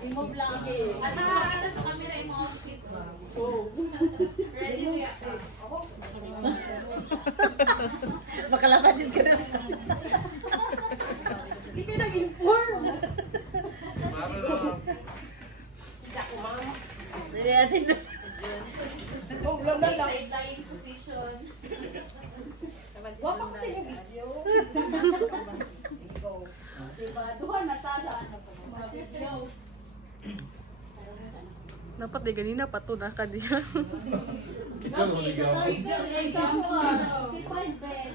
Remove lang. At least sa camera yung mga outfit. Ready mo yan? Makalapad yun ka na. Hindi ka nag-inform. Dili natin doon. Sideline position. Wapa kasi yung video. Diba? Duhan matada na po. Mga video. Dapat di ganina pa to na ka diya. Okay, so for example, 55 bed.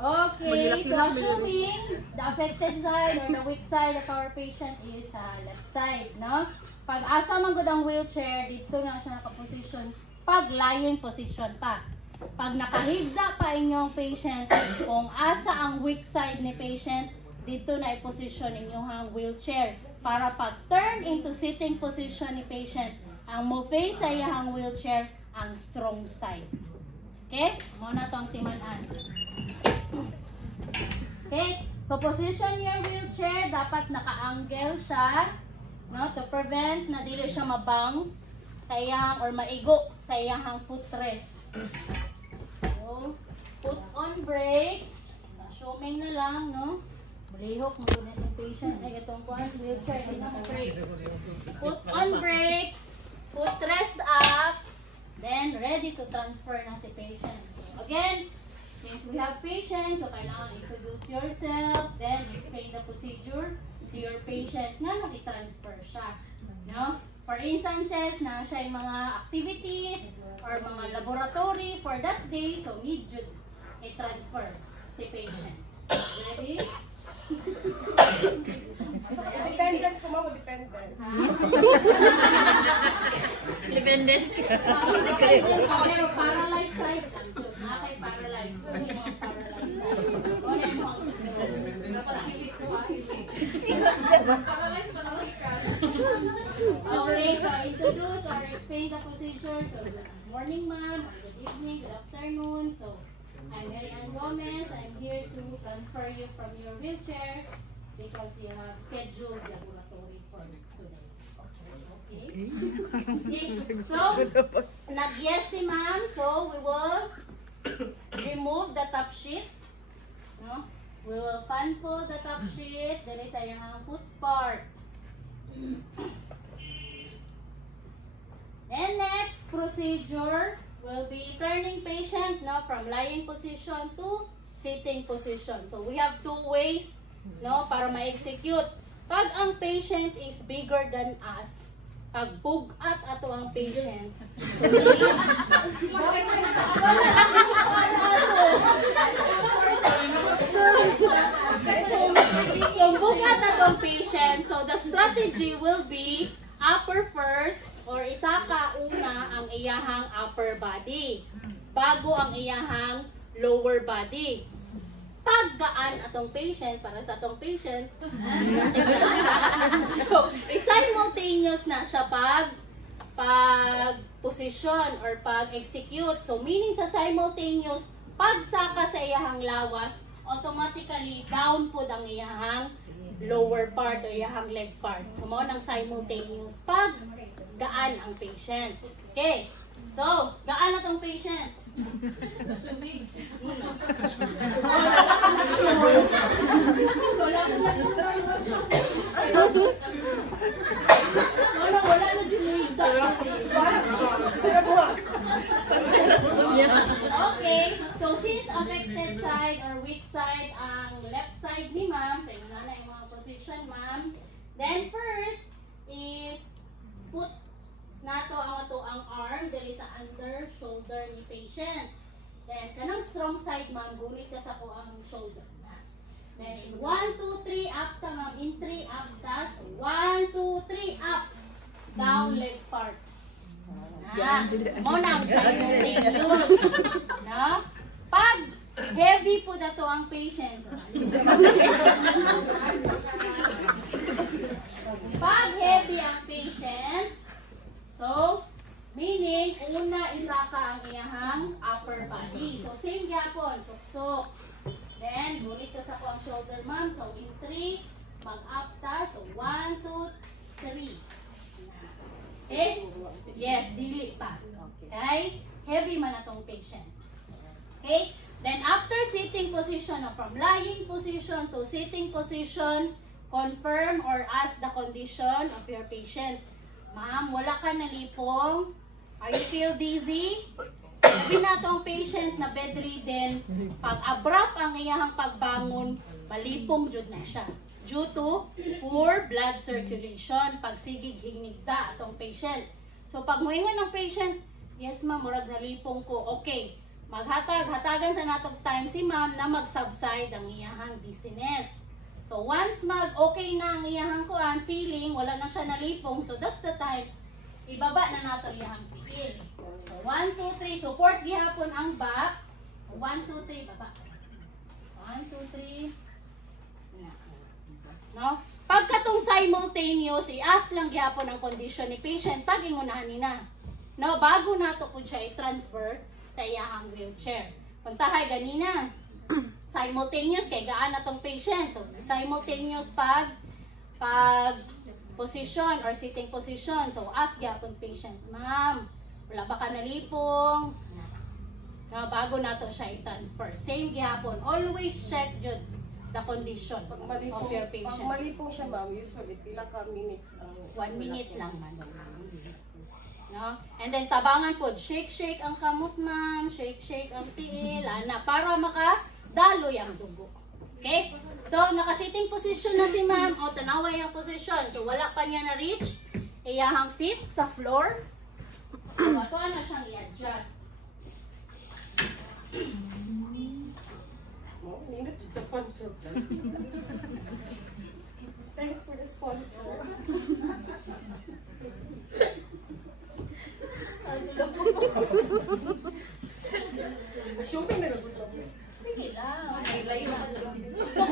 Okay, so assuming the affected side or the weak side of our patient is left side, no? Pag asa man gud ang wheelchair, dito na siya nakaposition. Pag lying position pa. Pag nakahigda pa inyong patient, kung asa ang weak side ni patient, dito na i-position inyong wheelchair. Para pag turn into sitting position ni patient, ang mo face sa iyang wheelchair, ang strong side. Okay? Muna to ang timanan. Okay? So position your wheelchair, dapat naka-angle siya, no? To prevent na dili siya mabang sa iyang or maigo sa iyang footrest. So, put on brake. Assuming na lang, no? Malihok mo doon itong patient. Ay, itong wheelchair, hindi na brake. Put on brake. Footrest up. Then, ready to transfer na si patient. So, again, since we have patients, so kailangan introduce yourself, then explain the procedure to your patient na mag-transfer siya. No? For instances, na siya yung mga activities or mga laboratory for that day, so need you i-transfer si patient. Ready? Dependent ko mo, dependent. Dependent ka. Pero paralyzed side lang. Nakay paralyzed. So, hindi mo paralyzed side. O, yan mo. Dapat hibig ko Paralyzed pa naman ka. Okay, so introduce or explain the procedure. So, good morning ma'am, or good evening, good afternoon. So, I'm Mary Ann Gomez. I'm here to transfer you from your wheelchair because you have scheduled laboratory for today. Okay? Okay. So, nag-yes si ma'am. So, we will remove the top sheet. No? We will fan-fold the top sheet. There is a foot part. And next procedure will be turning patient now from lying position to sitting position. So we have two ways, no, para ma-execute. Pag ang patient is bigger than us, pag bugat ato ang patient, kung bugat atong patient, so the strategy will be upper first or isa ka una ang iyahang upper body bago ang iyahang lower body. Paggaan atong patient, para sa atong patient, so, simultaneous na siya pag position or pag-execute. So, meaning sa simultaneous, pagsaka sa iyahang lawas, automatically down po ang iyahang lower part o iyahang leg part. So, mo nang simultaneous pag gaan ang patient. Okay. So, gaan atong patient. Sumig. Wala na dyan Okay, so since affected side or weak side ang left side ni ma'am, sa inyo na yung mga position ma'am, then first, i-put nato ang arm dali sa under shoulder ni patient. Then, kanang strong side ma'am, gulit ka sa ko ang shoulder na. Then, in 1, 2, 3, up ta ma'am. In 3, up ta. So, 1, 2, 3, up. Down leg part. Mo na ang simultaneous. No? Pag heavy po dato ang patient. Pag heavy ang patient, so, meaning, una isa ka ang iyahang upper body. So, same gyapon, suksok. Then, bulit gunit ka sa ko ang shoulder, ma'am. So, in 3, mag-up ta. So, 1, 2, 3. Okay? Yes, dili pa. Okay? Heavy man atong patient. Okay? Then, after sitting position, from lying position to sitting position, confirm or ask the condition of your patient. Ma'am, wala ka nalipong? Are you feel dizzy? Sabi na itong patient na bedridden, pag abrupt ang iyahang pagbangon, malipong jud na siya. Due to poor blood circulation, pagsigig hinigda atong patient. So pag moingon ng patient, yes ma'am, murag nalipong ko, okay. Hatagan sa natong time si ma'am na mag-subside ang iyahang dizziness. So once okay na ang iyahang kuan, feeling, wala na siya nalipong, so that's the time, ibaba na nato iyahang feel. So 1, 2, 3, support gihapon ang back. 1, 2, 3, baba. 1, 2, 3. No? Pagkatong simultaneous, i-ask lang gihapon ang condition ni patient pag ingunahan nina. No, bago nato pud siya i-transfer sa iyahang wheelchair. Puntahay ganina. Simultaneous kay gaan atong patient. So simultaneous pag position or sitting position. So ask gyapon patient, ma'am, wala ba ka nalipong? No, bago nato siya i-transfer. Same gyapon. Always check jud the condition Pag of your patient. pag malipong siya, ma'am, usually pila ka minutes ang 1 minute lang man. No? And then tabangan po, shake ang kamot ma'am, shake ang tiil, ana, para makadaloy ang dugo. Okay? So, naka-sitting position na si ma'am, o tanaway ang position. So, wala pa niya na-reach, iyahang feet sa floor. So, ato na siyang i-adjust. Oh, minute to Japan. Thanks for the sponsor. Shopping na lang. Sige lang. So,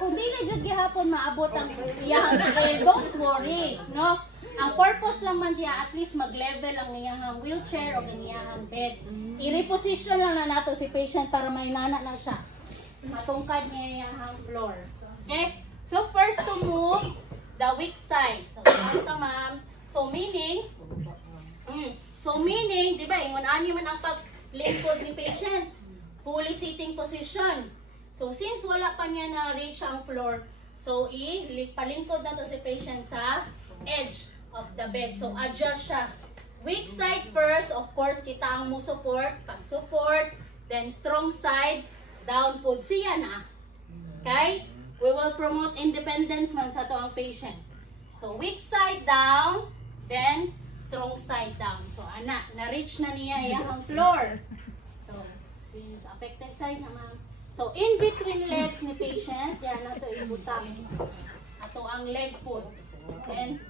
kung di na jud gihapon maabot ang iyahang level, don't worry, no? Ang purpose lang man diya, at least mag-level ang iyahang wheelchair o ang iyahang bed. I-reposition lang na nato si patient para may nana na siya. Matungkad niya iyahang floor. Okay? So, first to move the weak side. So, basta ma'am. So, meaning, di ba, ingon-ani man ang paglingkod ni patient. Fully sitting position. So, since wala pa niya na-reach ang floor, so, palingkod na to si patient sa edge of the bed. So, adjust siya. Weak side first, of course, kita ang mo support. Pag-support, then strong side, down po siya na. Okay? We will promote independence man sa to ang patient. So, weak side down, then strong side down. So, ana, na-reach na niya iyang floor. So, since affected side naman. So, in between legs ni patient, yan na ito ibutang. Ato ang leg po. Then,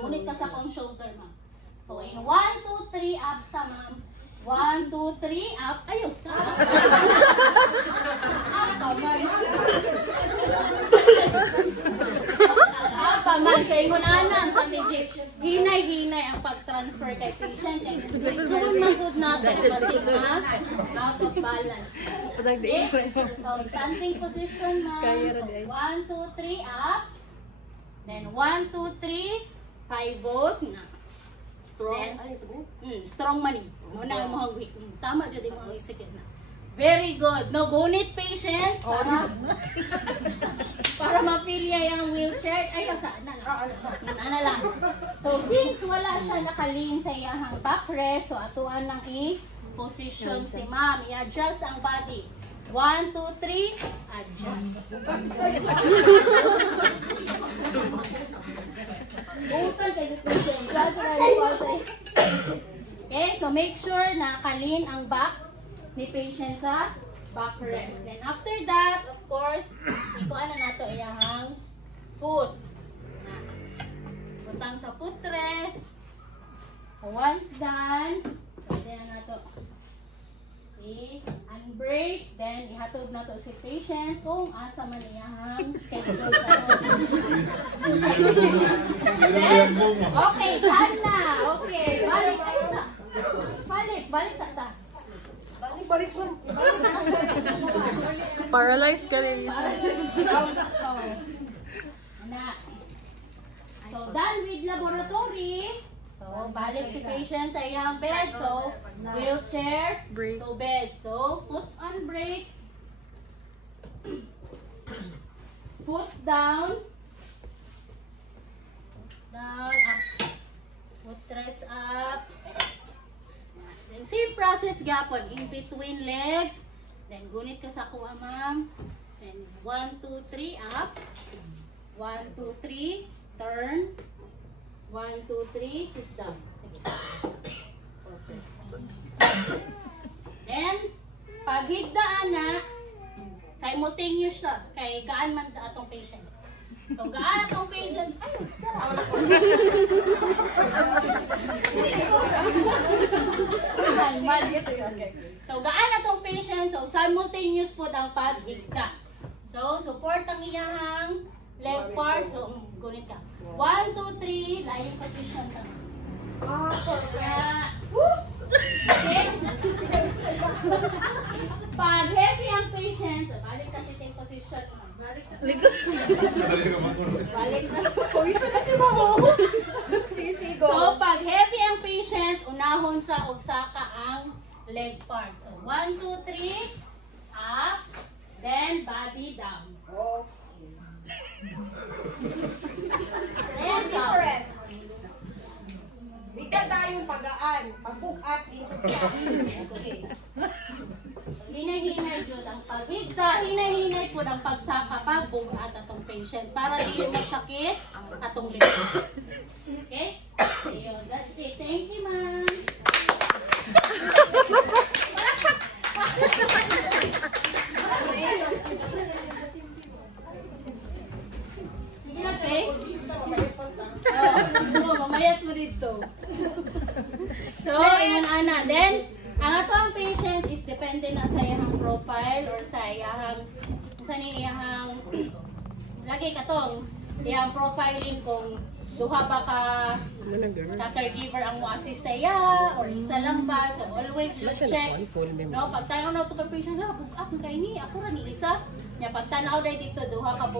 gunit ka sa kong shoulder, ma'am. So, in 1, 2, 3, up ta, ma'am. 1, 2, 3, up. Ayos, sa. Up pa, man. Up pa, man. Sa ingunanan, sa legit. Hinay-hinay ang pag-transfer kay patient. Kaya magod natin kasi na out of balance. Okay? So, standing position, ma'am. So, 1, 2, 3, up. Then 1, 2, 3, 5 volt na. Strong. Then, strong money. Muna ang mohang weak. Tama dyan yung mohang sikit na. Very good. No, gunit patient. Para ma-feel niya yung wheelchair. Ay, saan na lang. Ano lang. So, since wala siya nakaling sa iyahang backrest, so atuan lang i-position si ma'am. I-adjust ang body. 1, 2, 3, adjust. Bukan kayo patient. Okay, so make sure na kalin ang back ni patient sa backrest. Then after that, of course, ikuan na nato iyahang foot. Butang sa footrest. Once done, pwede na nato unbreak, then ihatod na to si patient kung asa man iyahang schedule. Then, okay, done na. Okay, balik kayo sa. Balik sa ta. Balik ko. Paralyzed ka rin isa. Na. So, done with laboratory. So, balik si patient sa iyang bed. So, wheelchair Break. to bed. So, put on brake. Put down. Down, up. Footrest up. Then, same process gapon. In between legs. Then, gunit ka sa kuha, ma'am. Then, 1, 2, 3, up. 1, 2, 3, turn. 1, 2, 3, sit down. Then, paghigdaan na, simultaneous na. Kay gaan man atong patient. So, gaan atong patient. Ay, so, gaan atong patient. So, simultaneous po ang paghigda. So, support ang iyahang leg part. So, gunit ka. 1, 2, 3, lying position ka. Okay? Pag heavy ang patient, so, balik ka sitting position. Balik sa likod. Balik na. Pawisan kasi mo mo. Sisigo. So, pag heavy ang patient, unahon sa ugsaka ang leg part. So, 1, 2, 3, up, then body down. Then down. Different. Bigyan tayong pagaan. Pagbukat dito sa. Okay. Hinay-hinay jud ang paghigda, hinay-hinay po ang pagsaka pagbugat atong patient para dili magsakit atong leg. Okay? Ayun, that's it. Thank you, ma'am. Sige lang, okay? Oh, mamayat mo dito. So, ayun ana. Then, ang ato ang patient is depende na sa iyang profile or sa iyang lagi katong iyang profiling kung duha ba ka caregiver ang mo-assist sa iya or isa lang ba. So always check. No, pag tanaw na ito kay patient, bugat na kayo ni. Ako ra ni isa. Nya pag tanaw dahil dito duha ka